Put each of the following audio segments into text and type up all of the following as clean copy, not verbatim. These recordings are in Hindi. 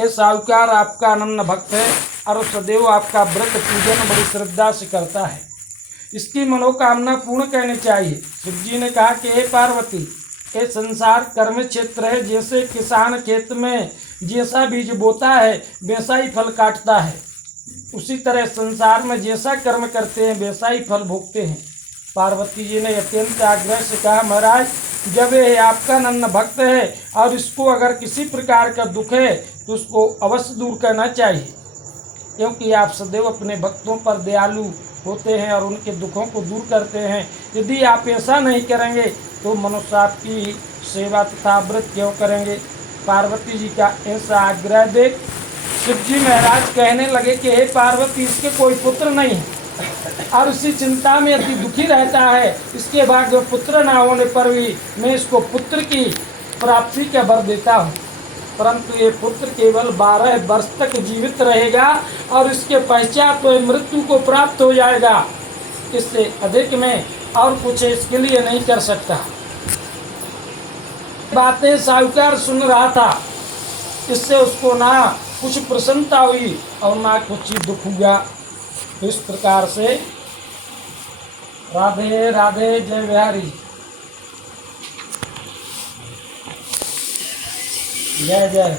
ये साहूकार आपका अनन्य भक्त है और सदैव आपका व्रत पूजन बड़ी श्रद्धा से करता है। इसकी मनोकामना पूर्ण करनी चाहिए। शिव जी ने कहा कि हे पार्वती, ये संसार कर्म क्षेत्र है। जैसे किसान खेत में जैसा बीज बोता है वैसा ही फल काटता है, उसी तरह संसार में जैसा कर्म करते हैं वैसा ही फल भोगते हैं। पार्वती जी ने अत्यंत आग्रह से कहा, महाराज जब ये आपका अनन्य भक्त है और इसको अगर किसी प्रकार का दुख है तो उसको अवश्य दूर करना चाहिए, क्योंकि आप सदैव अपने भक्तों पर दयालु होते हैं और उनके दुखों को दूर करते हैं। यदि आप ऐसा नहीं करेंगे तो मनुष्य आपकी सेवा तथा व्रत क्यों करेंगे। पार्वती जी का ऐसा आग्रह देख शिव जी महाराज कहने लगे कि हे पार्वती, इसके कोई पुत्र नहीं है और इसी चिंता में अति दुखी रहता है। इसके बाद पुत्र न होने पर भी मैं इसको पुत्र की प्राप्ति का वर देता हूँ, परंतु ये पुत्र केवल 12 वर्ष तक जीवित रहेगा और इसके पश्चात तो मृत्यु को प्राप्त हो जाएगा। इससे अधिक मैं और कुछ इसके लिए नहीं कर सकता। बातें साहूकार सुन रहा था, इससे उसको ना कुछ प्रसन्नता हुई और ना कुछ दुख हुआ। इस प्रकार से राधे राधे जय बिहारी, जय जय।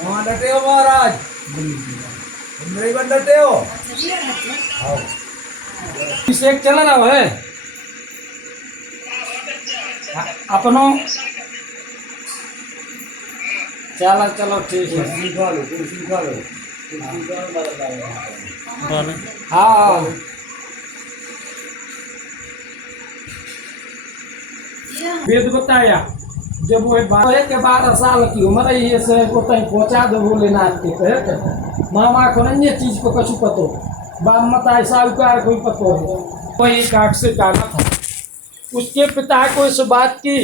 वहाँ डटे हो महाराज, मेरे बन डटे हो। इसे चल रहा है अपनो, चलो चलो ठीक है। हाँ वेद बताया जब वो 12 के 12 साल की उम्र है से को तई पहुंचा दो भोलेनाथ के कहे मामा को नहीं ये चीज को कछु पतो बाम मता साहूकार कोई पतो है। वही काट से काटा था। उसके पिता को इस बात की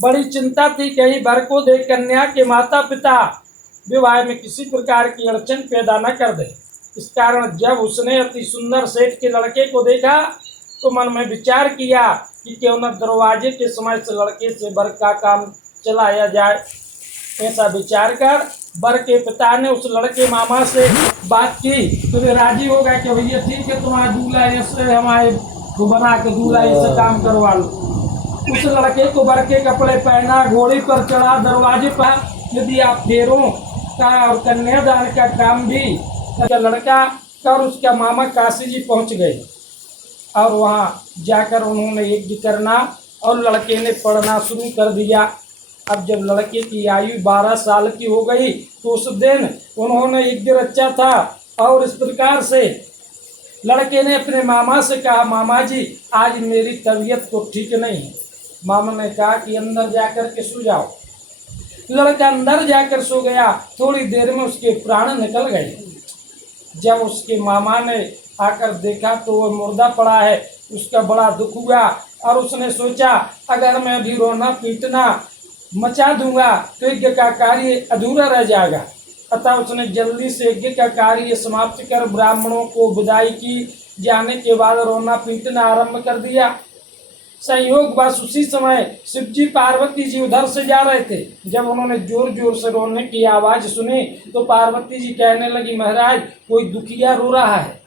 बड़ी चिंता थी, कहीं वर को दे कन्या के माता पिता विवाह में किसी प्रकार की अड़चन पैदा न कर दे। इस कारण जब उसने अति सुंदर सेठ के लड़के को देखा तो मन में विचार किया कि क्यों न दरवाजे के समय से लड़के से वर का काम चलाया जाए। ऐसा विचार कर वर के पिता ने उस लड़के मामा से बात की तो वे राजी हो गए कि भैया ठीक है, तुम्हारा दूल्हा ऐसे हमारे तो बना के दूल्हा ऐसे काम करवा लो। उस लड़के को वर के कपड़े पहना, घोड़े पर चढ़ा, दरवाजे पर यदि आप फेरों का और कन्यादान का काम भी लड़का और उसका मामा काशी जी पहुँच गए और वहाँ जाकर उन्होंने यज्ञ करना और लड़के ने पढ़ना शुरू कर दिया। अब जब लड़के की आयु 12 साल की हो गई तो उस दिन उन्होंने यज्ञ रचा था और इस प्रकार से लड़के ने अपने मामा से कहा, मामा जी आज मेरी तबीयत तो ठीक नहीं है। मामा ने कहा कि अंदर जाकर के सो जाओ। लड़का अंदर जाकर सो गया। थोड़ी देर में उसके प्राण निकल गए। जब उसके मामा ने आकर देखा तो वह मुर्दा पड़ा है। उसका बड़ा दुख हुआ और उसने सोचा अगर मैं अभी रोना पीटना मचा दूंगा तो यज्ञ का कार्य अधूरा रह जाएगा। अतः उसने जल्दी से यज्ञ का कार्य समाप्त कर ब्राह्मणों को विदाई की। जाने के बाद रोना पीटना आरंभ कर दिया। संयोग बस उसी समय शिव जी पार्वती जी उधर से जा रहे थे। जब उन्होंने जोर जोर से रोने की आवाज़ सुनी तो पार्वती जी कहने लगी, महाराज कोई दुखिया रो रहा है,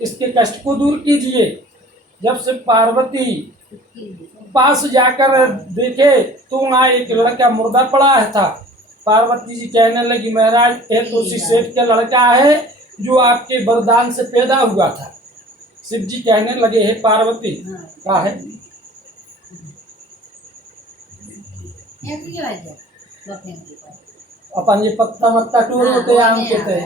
इसके कष्ट को दूर कीजिए। जब से पार्वती पास जाकर देखे तो वहाँ एक लड़का मुर्दा पड़ा था। पार्वती जी कहने लगी, महाराज यह तो उसी सेठ का लड़का है जो आपके वरदान से पैदा हुआ था। शिव जी कहने लगे, हे पार्वती क्या है? अपन ये पत्ता मत्ता टूर होते आम के थे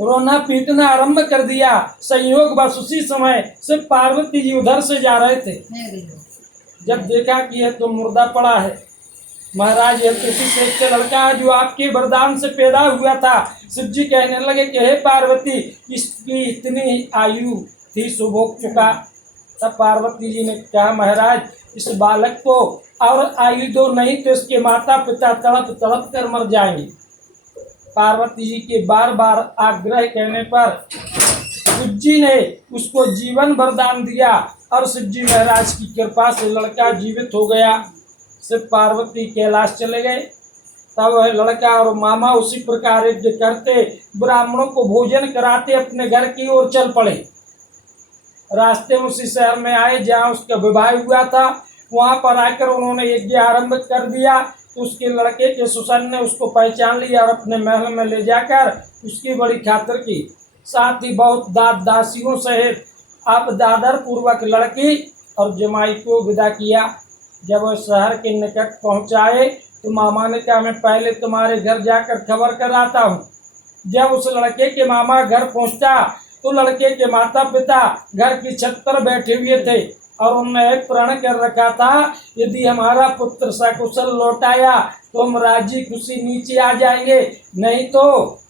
रोना पीटना आरंभ कर दिया। संयोग बस उसी समय सिर्फ पार्वती जी उधर से जा रहे थे। जब देखा कि यह तो मुर्दा पड़ा है, महाराज यह किसी सेठ का लड़का है जो आपके वरदान से पैदा हुआ था। शिव जी कहने लगे कि हे पार्वती इसकी इतनी आयु थी सो भोग चुका। तब पार्वती जी ने कहा, महाराज इस बालक को और आयु दो, नहीं तो इसके माता पिता तड़प तड़प कर मर जाएंगे। पार्वती जी के बार बार आग्रह करने पर शिव जी ने उसको जीवन वरदान दिया और शिव जी महाराज की कृपा से लड़का जीवित हो गया। शिव पार्वती कैलाश चले गए। तब वह लड़का और मामा उसी प्रकार यज्ञ करते, ब्राह्मणों को भोजन कराते, अपने घर की ओर चल पड़े। रास्ते में उसी शहर में आए जहाँ उसका विवाह हुआ था। वहां पर आकर उन्होंने यज्ञ आरंभ कर दिया। उसके लड़के के सुसन ने उसको पहचान लिया और अपने महल में ले जाकर उसकी बड़ी खातिर की। साथ ही बहुत दासियों सहित आप दादर पूर्वक लड़की और जमाई को विदा किया। जब वह शहर के निकट पहुंचाए तो मामा ने कहा, मैं पहले तुम्हारे घर जाकर खबर कर आता हूँ। जब उस लड़के के मामा घर पहुंचा तो लड़के के माता पिता घर की छत पर बैठे हुए थे और उन्होंने एक प्रण कर रखा था, यदि हमारा पुत्र सकुशल लौट आया तो हम राजी खुशी नीचे आ जाएंगे, नहीं तो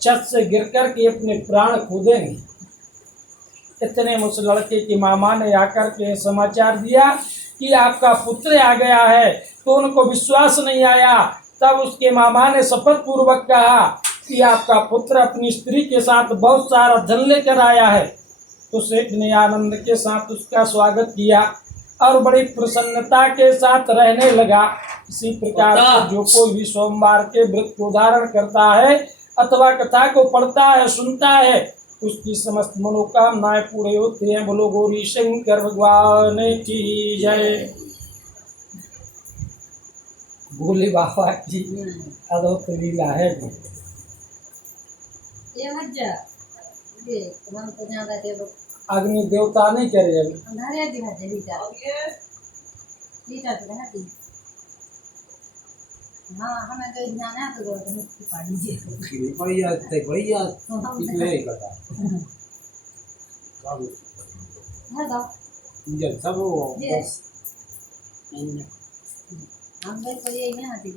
छत से गिरकर के अपने प्राण खो देंगे। इतने में उस लड़के के मामा ने आकर के समाचार दिया कि आपका पुत्र आ गया है। तो उनको विश्वास नहीं आया। तब उसके मामा ने शपथ पूर्वक कहा कि आपका पुत्र अपनी स्त्री के साथ बहुत सारा धन लेकर आया है। तो सेठ ने आनंद के साथ उसका स्वागत किया और बड़ी प्रसन्नता के साथ रहने लगा। इसी प्रकार से जो कोई भी सोमवार के व्रत को धारण करता है अथवा कथा को पढ़ता है, सुनता है, उसकी समस्त मनोकामनाएं पूरे होते हैं। बोलो गौरी शंकर भगवान की जय। भोले बाबा की अद्भुत लीला है। ये मत जा, ये तुम तो जान रहे थे अग्नि देवता नहीं करे अभी। अंधारे दिखा दे बीटा तो है ती। हाँ हमें तो जाना है तो मुक्ति पानी जी बढ़िया कितने कटा है तो जब सब वो हम भाई को ये नहीं आती